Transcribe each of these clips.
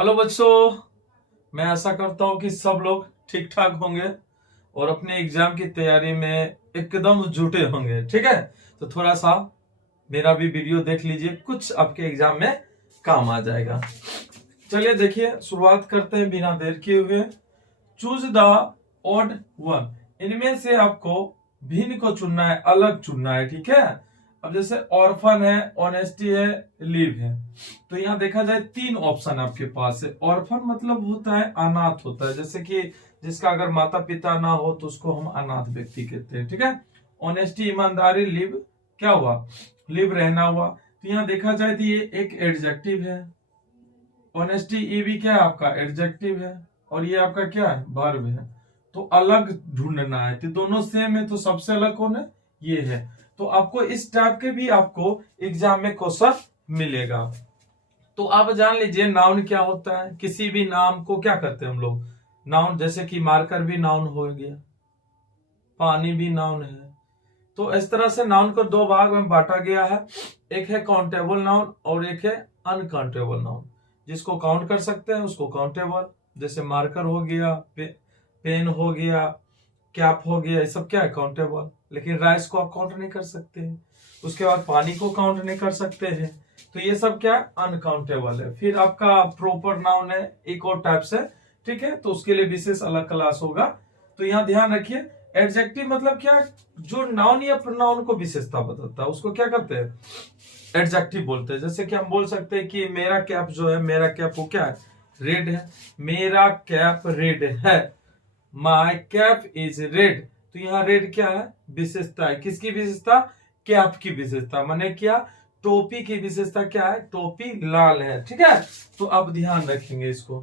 Hello बच्चों, मैं आशा करता हूँ कि सब लोग ठीक ठाक होंगे और अपने एग्जाम की तैयारी में एकदम जुटे होंगे। ठीक है, तो थोड़ा सा मेरा भी वीडियो देख लीजिए, कुछ आपके एग्जाम में काम आ जाएगा। चलिए देखिए, शुरुआत करते हैं बिना देर किए हुए। चूज द ऑड वन, इनमें से आपको भिन्न को चुनना है, अलग चुनना है। ठीक है, अब जैसे ऑर्फन है, ऑनेस्टी है, लिव है, तो यहाँ देखा जाए तीन ऑप्शन आपके पास है। ऑर्फन मतलब होता है अनाथ होता है, जैसे कि जिसका अगर माता पिता ना हो तो उसको हम अनाथ व्यक्ति कहते हैं। ठीक है, ऑनेस्टी ईमानदारी, लिव क्या हुआ, लिव रहना हुआ। तो यहाँ देखा जाए तो ये एक एडजेक्टिव है। ऑनेस्टी ई भी क्या है आपका एडजेक्टिव है, और ये आपका क्या है वर्ब है। तो अलग ढूंढना है, तो दोनों सेम है, तो सबसे अलग कौन है, ये है। तो आपको इस टाइप के भी आपको एग्जाम में क्वेश्चन मिलेगा। तो आप जान लीजिए नाउन क्या होता है। किसी भी नाम को क्या करते हैं हम लोग, नाउन, जैसे कि मार्कर भी नाउन हो गया, पानी भी नाउन है। तो इस तरह से नाउन को दो भाग में बांटा गया है, एक है काउंटेबल नाउन और एक है अनकाउंटेबल नाउन। जिसको काउंट कर सकते हैं उसको काउंटेबल, जैसे मार्कर हो गया, पेन हो गया, कैप हो गया, ये सब क्या है काउंटेबल। लेकिन राइस को आप काउंट नहीं कर सकते हैं। उसके बाद पानी को काउंट नहीं कर सकते हैं, तो ये सब क्या अनकाउंटेबल है। फिर आपका प्रॉपर नाउन है एक और टाइप से। ठीक है, तो उसके लिए विशेष अलग क्लास होगा। तो यहाँ ध्यान रखिए, एडजेक्टिव मतलब क्या, जो नाउन या प्रोनाउन को विशेषता बताता है उसको क्या कहते हैं, एडजेक्टिव बोलते हैं। जैसे कि हम बोल सकते हैं कि मेरा कैप जो है, मेरा कैप वो क्या है, रेड है। मेरा कैप रेड है, माई कैप इज रेड। तो यहाँ रेड क्या है, विशेषता है। किसकी विशेषता, कैप की विशेषता, माने क्या, टोपी की विशेषता क्या है, टोपी लाल है। ठीक है, तो अब ध्यान रखेंगे इसको।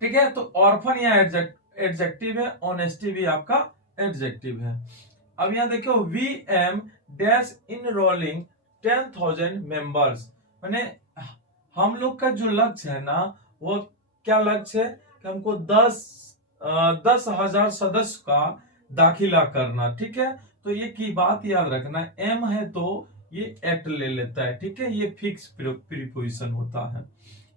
ठीक है, तो ऑर्फन या एडजेक्टिव है, ऑनेस्टी भी आपका एडजेक्टिव है। अब यहाँ देखो, we am dash enrolling 10,000 members, माने हम लोग का जो लक्ष्य है ना, वो क्या लक्ष्य है कि हमको 10,000 सदस्य का दाखिला करना। ठीक है, तो ये की बात याद रखना, एम है तो ये एट ले लेता है। ठीक है, ये फिक्स प्रीपोजिशन होता है।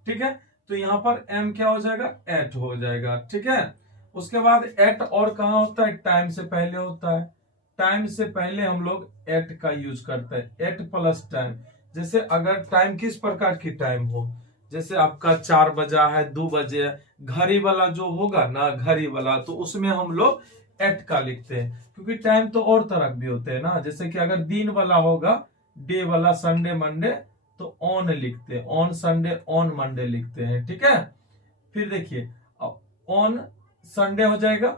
ठीक है, तो यहाँ पर एम क्या हो जाएगा, एट हो जाएगा। ठीक है, उसके बाद एट और कहा होता है, टाइम से पहले होता है। टाइम से पहले हम लोग एट का यूज करते हैं, एट प्लस टाइम। जैसे अगर टाइम किस प्रकार की टाइम हो, जैसे आपका 4 बजा है, 2 बजे है, घड़ी वाला जो होगा ना, घड़ी वाला, तो उसमें हम लोग एट का लिखते हैं। क्योंकि टाइम तो और तरह भी होते हैं ना, जैसे कि अगर दिन वाला होगा, डे वाला, संडे मंडे, तो ऑन लिखते हैं, ऑन संडे ऑन मंडे लिखते हैं। ठीक है, फिर देखिए ऑन संडे हो जाएगा।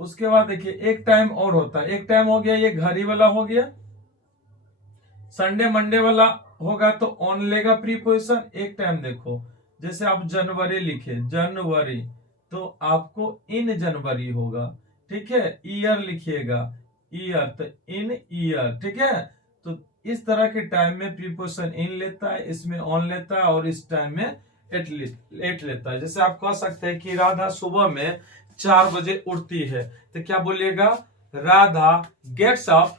उसके बाद देखिए एक टाइम और होता है, एक टाइम हो गया ये घड़ी वाला हो गया। संडे मंडे वाला होगा तो ऑन लेगा प्रीपोजिशन। एक टाइम देखो, जैसे आप जनवरी लिखे, जनवरी, तो आपको इन जनवरी होगा। ठीक है, ईयर लिखिएगा, ईयर, तो इन ईयर। ठीक है, तो इस तरह के टाइम में प्रीपोजिशन इन लेता है, इसमें ऑन लेता है, और इस टाइम में एट लेता है। जैसे आप कह सकते हैं कि राधा सुबह में 4 बजे उठती है, तो क्या बोलिएगा, Radha gets up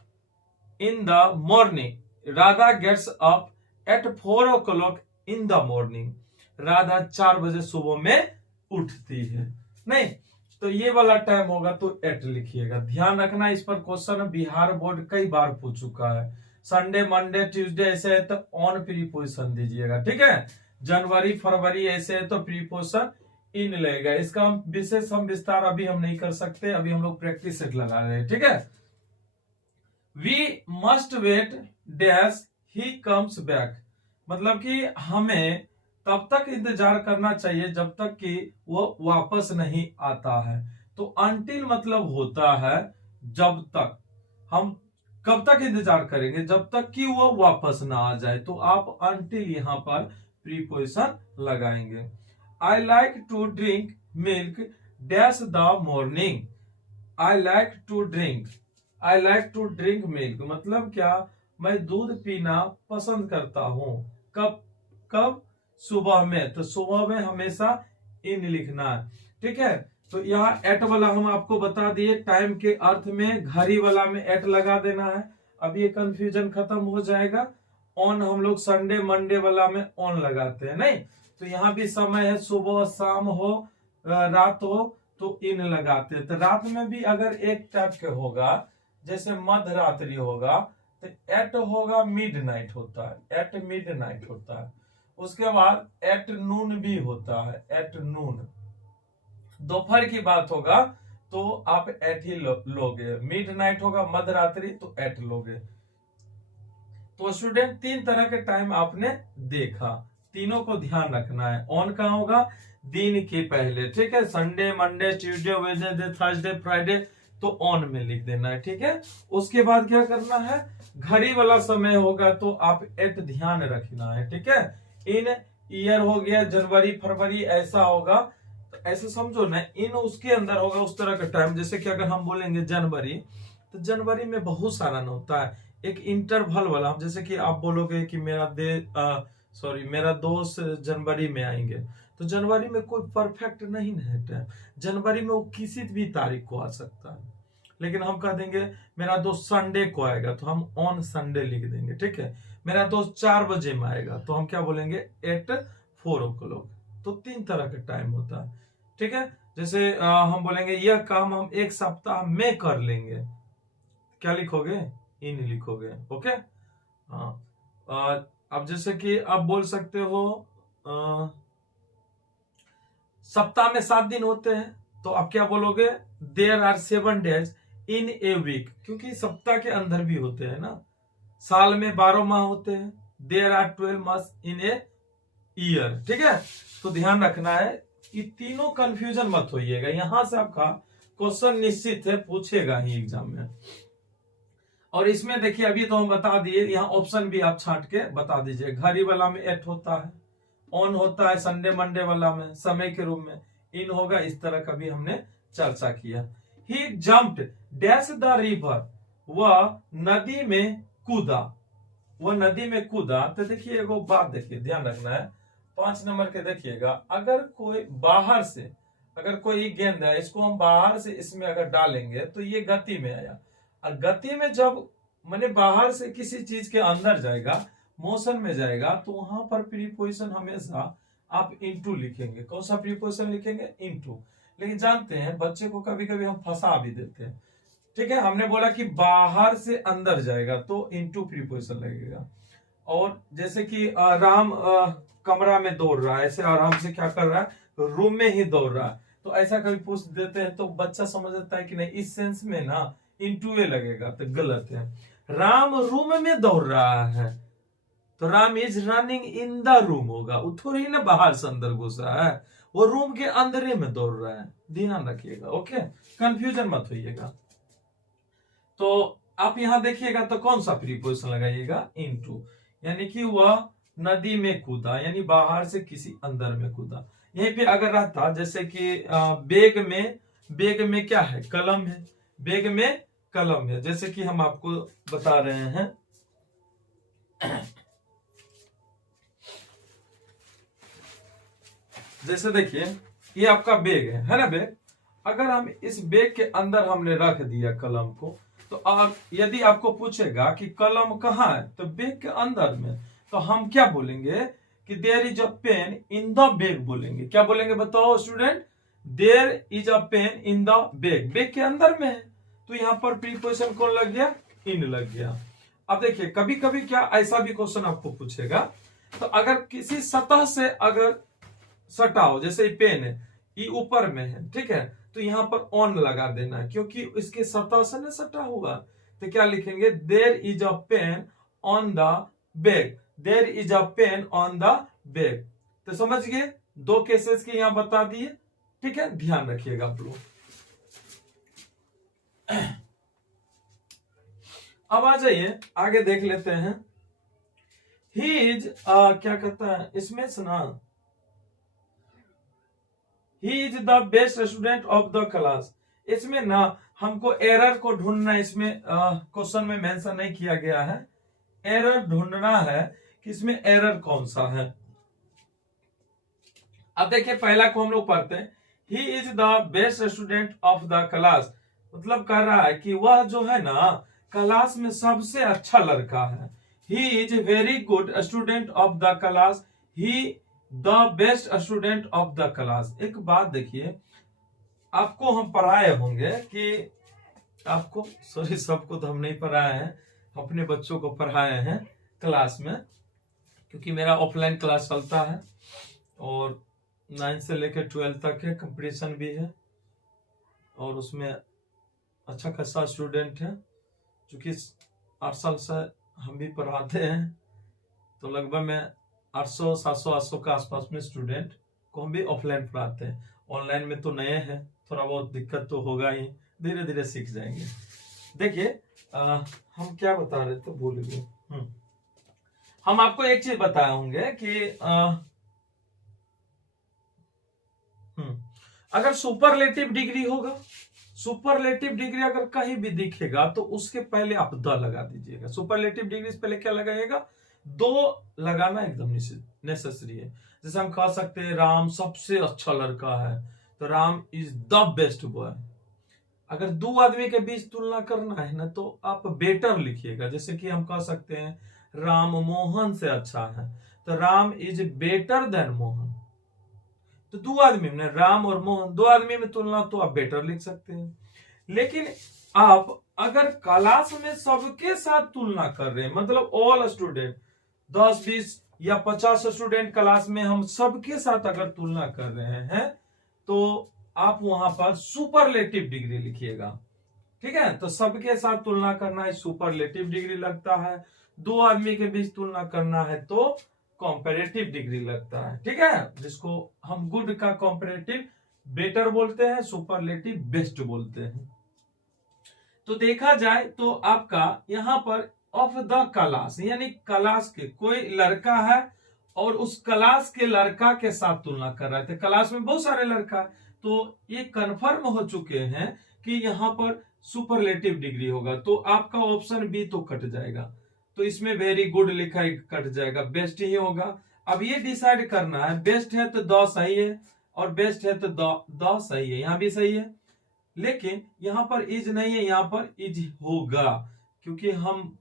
in the morning. Radha gets up at 4 o'clock in the morning. Radha 4 बजे सुबह में उठती है। नहीं, तो ये वाला टाइम होगा तो एट लिखिएगा। ध्यान रखना, इस पर क्वेश्चन बिहार बोर्ड कई बार पूछ चुका है। संडे मंडे ट्यूसडे ऐसे है तो ऑन प्रीपोजिशन दीजिएगा। ठीक है, जनवरी फरवरी ऐसे है तो प्रीपोजिशन इन लगेगा। इसका हम विशेष विस्तार अभी हम नहीं कर सकते, अभी हम लोग प्रैक्टिस सेट लगा रहे हैं। ठीक है, we must wait dash he comes back, मतलब कि हमें तब तक इंतजार करना चाहिए जब तक कि वो वापस नहीं आता है। तो अनटिल मतलब होता है जब तक, हम कब तक इंतजार करेंगे, जब तक कि वो वापस ना आ जाए। तो आप अनटिल यहां पर प्रीपोजिशन लगाएंगे। I like to drink milk dash the morning. I like to drink, I like to drink milk मतलब क्या, मैं दूध पीना पसंद करता हूं। कब कब, सुबह में, तो सुबह में हमेशा इन लिखना है। ठीक है, तो यहाँ एट वाला हम आपको बता दिए, टाइम के अर्थ में घड़ी वाला में एट लगा देना है। अब ये कंफ्यूजन खत्म हो जाएगा। ऑन हम लोग संडे मंडे वाला में ऑन लगाते हैं, नहीं? तो यहाँ भी समय है, सुबह शाम हो रात हो तो इन लगाते हैं। तो रात में भी अगर एक टाइप के होगा, जैसे मध्य रात्रि होगा तो एट होगा, मिडनाइट होता है, एट मिडनाइट होता है। उसके बाद एट नून भी होता है, एट नून। दोपहर की बात होगा तो आप एट ही लोगे। मिडनाइट होगा मध्य रात्रि तो एट लोगे। तो स्टूडेंट 3 तरह के टाइम आपने देखा, तीनों को ध्यान रखना है। ऑन कहाँ होगा? दिन के पहले, ठीक है? Sunday Monday Tuesday Wednesday Thursday Friday तो ऑन में लिख देना है, ठीक है? उसके बाद क्या करना है, घड़ी वाला समय होगा तो आप एट ध्यान रखना है, ठीक है? इन ईयर हो गया, जनवरी फरवरी ऐसा होगा तो ऐसे समझो ना, इन उसके अंदर होगा उस तरह का टाइम। जैसे कि अगर हम बोलेंगे जनवरी, तो जनवरी में बहुत सारा न होता है, एक इंटरवल वाला। जैसे कि आप बोलोगे कि मेरा दोस्त जनवरी में आएंगे, तो जनवरी में कोई परफेक्ट नहीं है टाइम। जनवरी में वो किसी भी तारीख को आ सकता है, लेकिन हम कह देंगे मेरा दोस्त संडे को आएगा तो हम ऑन संडे लिख देंगे, ठीक है? मेरा दोस्त 4 बजे में आएगा तो हम क्या बोलेंगे, एट 4 o'clock। तो 3 तरह का टाइम होता है, ठीक है? जैसे हम बोलेंगे यह काम हम 1 सप्ताह में कर लेंगे, क्या लिखोगे? इन लिखोगे, ओके? हाँ। अब जैसे कि आप बोल सकते हो सप्ताह में 7 दिन होते हैं, तो आप क्या बोलोगे? There are 7 days in a week, क्योंकि सप्ताह के अंदर भी होते हैं ना। साल में 12 माह होते हैं, there are 12 months in a year, ठीक है? तो ध्यान रखना है कि तीनों कंफ्यूजन मत होइएगा। यहां से आपका क्वेश्चन निश्चित है, पूछेगा ही एग्जाम में। और इसमें देखिए अभी तो हम बता दिए, यहाँ ऑप्शन भी आप छांट के बता दीजिए। घड़ी वाला में एट होता है, ऑन होता है संडे मंडे वाला में समय के रूप में, इन होगा, इस तरह का भी हमने चर्चा किया। ही जम्प्ड डैश द रिवर, वह नदी में कूदा, वह नदी में कूदा। तो देखिए एगो बात देखिए, ध्यान रखना है, 5 नंबर के देखिएगा। अगर कोई बाहर से, अगर कोई गेंद है, इसको हम बाहर से इसमें अगर डालेंगे तो ये गति में आया, और गति में जब मैंने बाहर से किसी चीज के अंदर जाएगा, मोशन में जाएगा, तो वहां पर प्रीपोजिशन हमेशा आप इनटू लिखेंगे। कौन सा प्रीपोजिशन लिखेंगे? इनटू। लेकिन जानते हैं बच्चे को कभी कभी हम फंसा भी देते हैं, ठीक है? हमने बोला कि बाहर से अंदर जाएगा तो इनटू प्रीपोजिशन लगेगा। और जैसे कि राम कमरा में दौड़ रहा है, ऐसे आराम से क्या कर रहा है, रूम में ही दौड़ रहा है, तो ऐसा कभी पूछ देते हैं तो बच्चा समझ जाता है कि नहीं, इस सेंस में ना इंटू ए लगेगा, तो गलत है। राम रूम में दौड़ रहा है तो Ram is running in the room होगा, वो थोड़ी ना बाहर से अंदर घुसा है, वो रूम के अंदर में दौड़ रहा है। ध्यान रखिएगा, ओके? कंफ्यूजन मत होइएगा। तो आप यहां देखिएगा तो कौन सा प्रीपोजिशन लगाइएगा? इनटू, यानी कि वह नदी में कूदा, यानी बाहर से किसी अंदर में कूदा। यहीं पे अगर रहता जैसे कि बेग में क्या है? कलम है, बेग में कलम है। जैसे कि हम आपको बता रहे हैं, जैसे देखिए ये आपका बैग है ना? बैग, अगर हम इस बैग के अंदर हमने रख दिया कलम को, तो आप यदि आपको पूछेगा कि कलम कहाँ है, तो बैग के अंदर में, तो हम क्या बोलेंगे कि there is a pen in the bag बोलेंगे। क्या बोलेंगे बताओ student? There is a pen in the bag, bag के अंदर में है, तो यहाँ पर प्रीपोजिशन कौन लग गया? इन लग गया। अब देखिए कभी कभी क्या ऐसा भी क्वेश्चन आपको पूछेगा, तो अगर किसी सतह से अगर सटा हो, जैसे पेन है ये ऊपर में है, ठीक है, तो यहाँ पर ऑन लगा देना है, क्योंकि इसके सतह से न सटा हुआ। तो क्या लिखेंगे? There is a pen on the bag, there is a pen on the bag. तो समझ गए, 2 केसेस के यहाँ बता दिए, ठीक है? ध्यान रखिएगा आप लोग। अब आ जाइए आगे देख लेते हैं। ही इज क्या कहता है इसमें से ना, he is the best student of the class. इसमें ना हमको एरर को ढूंढना, इसमें क्वेश्चन में मेंशन नहीं किया गया है। एरर ढूंढना है कि इसमें एरर कौन सा है। अब देखिए पहला को हम लोग पढ़ते हैं, he is the best student of the class, मतलब कह रहा है कि वह जो है ना क्लास में सबसे अच्छा लड़का है। He is very good student of the class, he the best student of the class. एक बात देखिए, आपको हम पढ़ाए होंगे कि आपको, सॉरी सबको तो हम नहीं पढ़ाए हैं, अपने बच्चों को पढ़ाए हैं क्लास में, क्योंकि मेरा ऑफलाइन क्लास चलता है और 9 से लेकर 12 तक है, कंपटीशन भी है और उसमें अच्छा खासा स्टूडेंट है। क्योंकि 8 साल से हम भी पढ़ाते हैं तो लगभग मैं 800 700 800 के आसपास में स्टूडेंट को हम भी ऑफलाइन पढ़ाते हैं। ऑनलाइन में तो नए हैं, थोड़ा बहुत दिक्कत तो होगा ही, धीरे धीरे सीख जाएंगे। देखिए हम क्या बता रहे थे, भूल गए। हम आपको एक चीज बताए होंगे कि अगर सुपरलेटिव डिग्री होगा, सुपरलेटिव डिग्री अगर कहीं भी दिखेगा तो उसके पहले आप द लगा दीजिएगा। सुपरलेटिव डिग्री से पहले क्या लगाइएगा, दो लगाना एकदम नेसेसरी है। जैसे हम कह सकते हैं राम सबसे अच्छा लड़का है, तो Ram is the best boy. अगर दो आदमी के बीच तुलना करना है ना तो आप बेटर लिखिएगा। जैसे कि हम कह सकते हैं राम मोहन से अच्छा है, तो Ram is better than Mohan. तो दो आदमी में, राम और मोहन दो आदमी में तुलना, तो आप बेटर लिख सकते हैं। लेकिन आप अगर क्लास में सबके साथ तुलना कर रहे हैं, मतलब ऑल स्टूडेंट 10 20 या 50 स्टूडेंट क्लास में हम सबके साथ अगर तुलना कर रहे हैं तो आप वहां पर सुपरलेटिव डिग्री लिखिएगा। ठीक है, तो सबके साथ तुलना करना है सुपरलेटिव डिग्री लगता है, दो आदमी के बीच तुलना करना है तो कॉम्पेरेटिव डिग्री लगता है। ठीक है, जिसको हम गुड का कॉम्पेरेटिव बेटर बोलते हैं, सुपरलेटिव बेस्ट बोलते हैं। तो देखा जाए तो आपका यहाँ पर ऑफ द क्लास, यानी क्लास के कोई लड़का है और उस क्लास के लड़का के साथ तुलना कर रहे थे। क्लास में बहुत सारे लड़का है, तो ये कंफर्म हो चुके हैं कि यहाँ पर सुपरलेटिव डिग्री होगा, तो आपका ऑप्शन बी तो कट जाएगा। तो इसमें वेरी गुड लिखा है, कट जाएगा, बेस्ट ही होगा। अब ये डिसाइड करना है, बेस्ट है तो द सही है और बेस्ट है तो द सही है, यहाँ भी सही है। लेकिन यहाँ पर इज नहीं है, यहाँ पर इज होगा, क्योंकि हम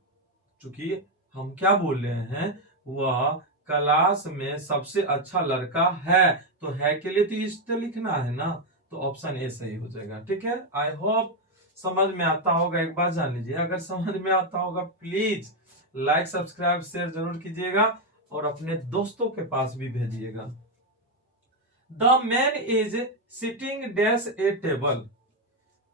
क्या बोल रहे हैं, वह क्लास में सबसे अच्छा लड़का है, तो है के लिए तो इज तो लिखना है ना, तो ऑप्शन ए सही हो जाएगा। ठीक है, आई होप समझ में आता होगा। एक बार जान लीजिए, अगर समझ में आता होगा प्लीज लाइक सब्सक्राइब शेयर जरूर कीजिएगा और अपने दोस्तों के पास भी भेजिएगा। The man is sitting dash A table,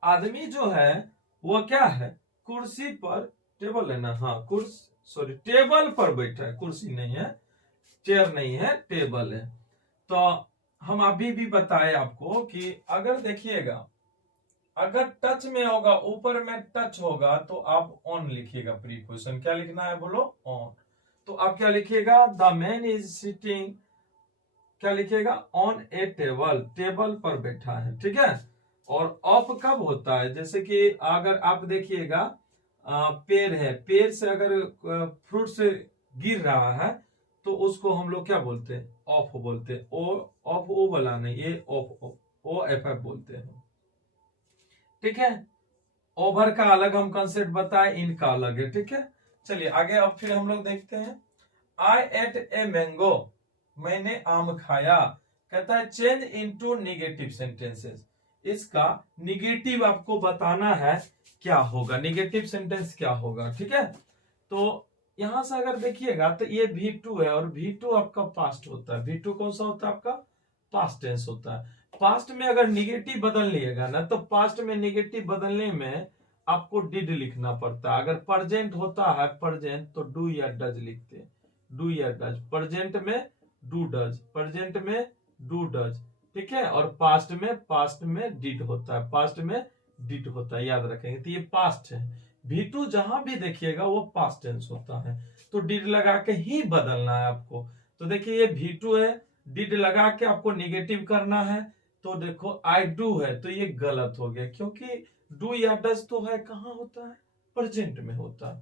आदमी जो है वो क्या है, कुर्सी पर, टेबल है ना, हाँ कुर्सी, सॉरी टेबल पर बैठा है, कुर्सी नहीं है, चेयर नहीं है, टेबल है। तो हम अभी भी बताए आपको कि अगर देखिएगा, अगर टच में होगा, ऊपर में टच होगा, तो आप ऑन लिखिएगा। प्रीपोजिशन क्या लिखना है, बोलो ऑन। तो आप क्या लिखिएगा, द मैन इज सिटिंग, क्या लिखिएगा, ऑन ए टेबल, टेबल पर बैठा है। ठीक है, और ऑफ कब होता है, जैसे कि अगर आप देखिएगा पेड़ है, पेड़ से अगर फ्रूट से गिर रहा है तो उसको हम लोग क्या बोलते हैं, ऑफ बोलते हैं। ओ ऑफ ओ वाला नहीं, ये ऑफ ओ एफ एफ बोलते हैं। ठीक है, ओवर का अलग हम कंसेप्ट बताए, इनका अलग है। ठीक है, चलिए आगे अब फिर हम लोग देखते हैं। आई एट ए मैंगो, मैंने आम खाया। कहता है चेंज इनटू निगेटिव सेंटेंसेस, इसका निगेटिव आपको बताना है क्या होगा, निगेटिव सेंटेंस क्या होगा। ठीक है, तो यहां से अगर देखिएगा तो ये V2 है और V2 आपका पास्ट होता है। V2 कौन सा होता है, आपका पास्ट टेंस होता है। पास्ट में अगर निगेटिव बदल लिएगा ना, तो पास्ट में निगेटिव बदलने में आपको डिड लिखना पड़ता है। अगर प्रेजेंट होता है प्रेजेंट, तो डू या डज लिखते हैं, डू या डज। प्रेजेंट में डू डज, प्रेजेंट में डू डज। ठीक है, और पास्ट में डिड होता है, पास्ट में डिड होता है, याद रखेंगे। तो ये पास्ट है। V2 जहां भी देखिएगा वो पास्ट टेंस होता है, तो डिड लगा के ही बदलना है आपको। तो देखिए ये V2 है, डिड लगा के आपको निगेटिव करना है, तो देखो आई डू है, तो ये गलत हो गया, क्योंकि डू या डज तो है कहाँ होता है, प्रेजेंट में होता है।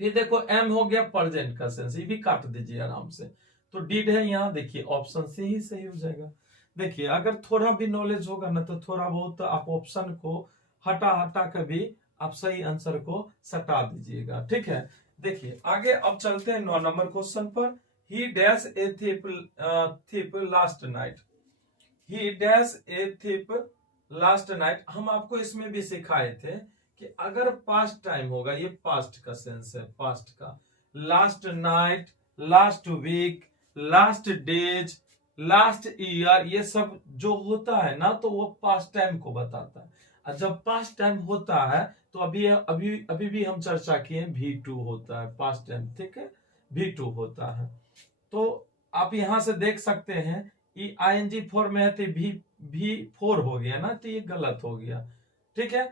फिर देखो एम हो गया प्रेजेंट का सेंस, ये भी काट दीजिए आराम से। तो डिड है यहाँ, देखिए ऑप्शन से ही सही हो जाएगा। देखिए अगर थोड़ा भी नॉलेज होगा ना, तो थोड़ा बहुत आप ऑप्शन को हटा हटा कर भी आप सही आंसर को सटा दीजिएगा। ठीक है, देखिए आगे अब चलते हैं 9 नंबर क्वेश्चन पर। He dash a thief last night. He dash a thief last night. हम आपको इसमें भी सिखाए थे कि अगर पास्ट टाइम होगा, ये पास्ट का सेंस है, पास्ट का, last night, last week, last days, last year, ये सब जो होता है ना तो वो पास्ट टाइम को बताता है। और जब पास्ट टाइम होता है तो अभी अभी अभी भी हम चर्चा किए V2 होता है पास्ट टाइम, ठीक है, V2 होता है। तो आप यहां से देख सकते हैं ing फॉर्म में है तो V4 हो गया ना, तो ये गलत हो गया, ठीक है।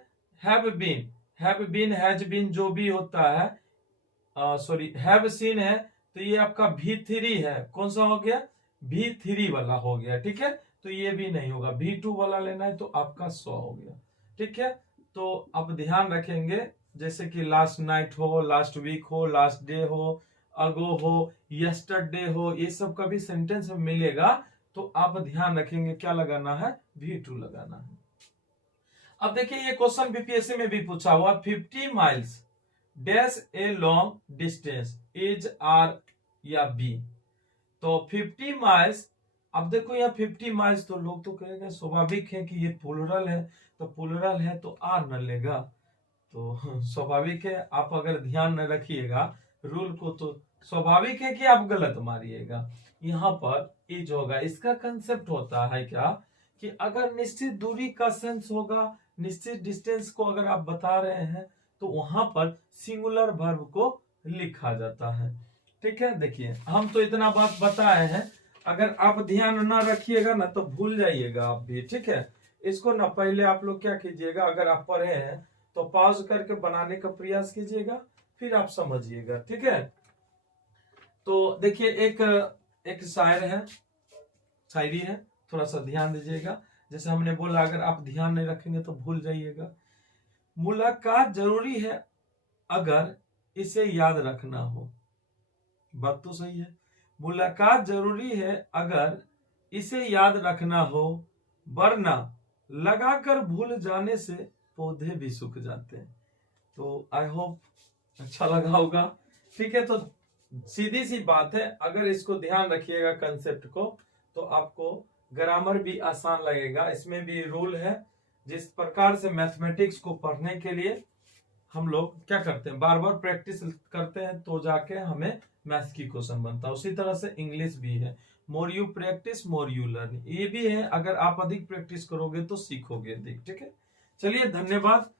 हैव बीन, हैज बीन जो भी होता है, सॉरी हैव सीन है तो ये आपका V3 है, कौन सा हो गया, V3 वाला हो गया, ठीक है। तो ये भी नहीं होगा, V2 वाला लेना है तो आपका 100 हो गया, ठीक है। तो आप ध्यान रखेंगे जैसे कि लास्ट नाइट हो, लास्ट वीक हो, लास्ट डे हो, अगो हो, यस्टरडे हो, ये सब का भी सेंटेंस में मिलेगा तो आप ध्यान रखेंगे क्या लगाना है, V2 लगाना है। अब देखिए ये क्वेश्चन बीपीएससी में भी पूछा हुआ, 50 miles dash a long distance is are या बी। तो 50 माइल्स, अब देखो यहाँ 50 माइल्स, तो लोग तो कहेंगे स्वाभाविक है कि ये प्लूरल है, तो प्लूरल है तो आर न लेगा, तो स्वाभाविक है आप अगर ध्यान न रखिएगा रूल को तो स्वाभाविक है कि आप गलत मारिएगा। यहाँ पर इज होगा, इसका कंसेप्ट होता है क्या कि अगर निश्चित दूरी का सेंस होगा, निश्चित डिस्टेंस को अगर आप बता रहे हैं तो वहां पर सिंगुलर वर्ब को लिखा जाता है, ठीक है। देखिए हम तो इतना बात बताए हैं, अगर आप ध्यान ना रखिएगा ना तो भूल जाइएगा आप भी, ठीक है। इसको ना पहले आप लोग क्या कीजिएगा, अगर आप पढ़े हैं तो पॉज करके बनाने का प्रयास कीजिएगा, फिर आप समझिएगा, ठीक है। तो देखिए एक शायर है, शायरी है, थोड़ा सा ध्यान दीजिएगा। जैसे हमने बोला अगर आप ध्यान नहीं रखेंगे तो भूल जाइएगा। मुलाकात जरूरी है अगर इसे याद रखना हो, बात तो सही है। मुलाकात जरूरी है अगर इसे याद रखना हो, वरना लगाकर भूल जाने से पौधे भी सूख जाते हैं। तो आई होप अच्छा लगा होगा, ठीक है। तो सीधी सी बात है, अगर इसको ध्यान रखिएगा कंसेप्ट को तो आपको ग्रामर भी आसान लगेगा। इसमें भी रूल है, जिस प्रकार से मैथमेटिक्स को पढ़ने के लिए हम लोग क्या करते हैं, बार बार प्रैक्टिस करते हैं तो जाके हमें मैथ्स की क्वेश्चन बनता है। उसी तरह से इंग्लिश भी है, more you practice more you learn, ये भी है, अगर आप अधिक प्रैक्टिस करोगे तो सीखोगे अधिक, ठीक है। चलिए धन्यवाद।